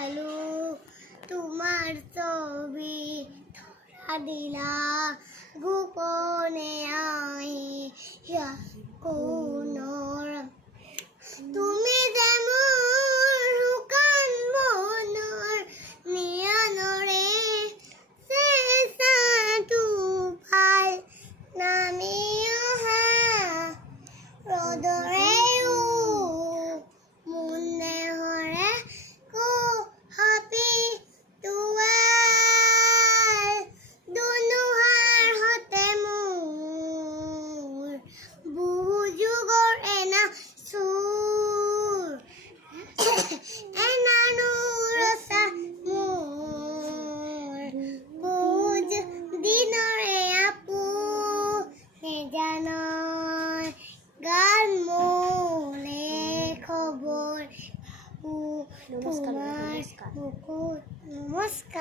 আলো তোমাৰ ছবি ধৰা দিলা গোপনে আইয়া কোন তুমি যেমন লুকান মনৰ নিয়নৰে চেষ্টা ভাল নামি অহা ৰ'দৰেও মুনে হৰে হাপি তোৱাল দুনুহাৰ হতে মোৰ বহু যুগৰ এনা চুৰ এনা নুৰচা মোৰ বুজ দিনৰে আপু নেজানয় গান মোলে খবৰ তোমাৰ বুকুত নমস্কাৰ।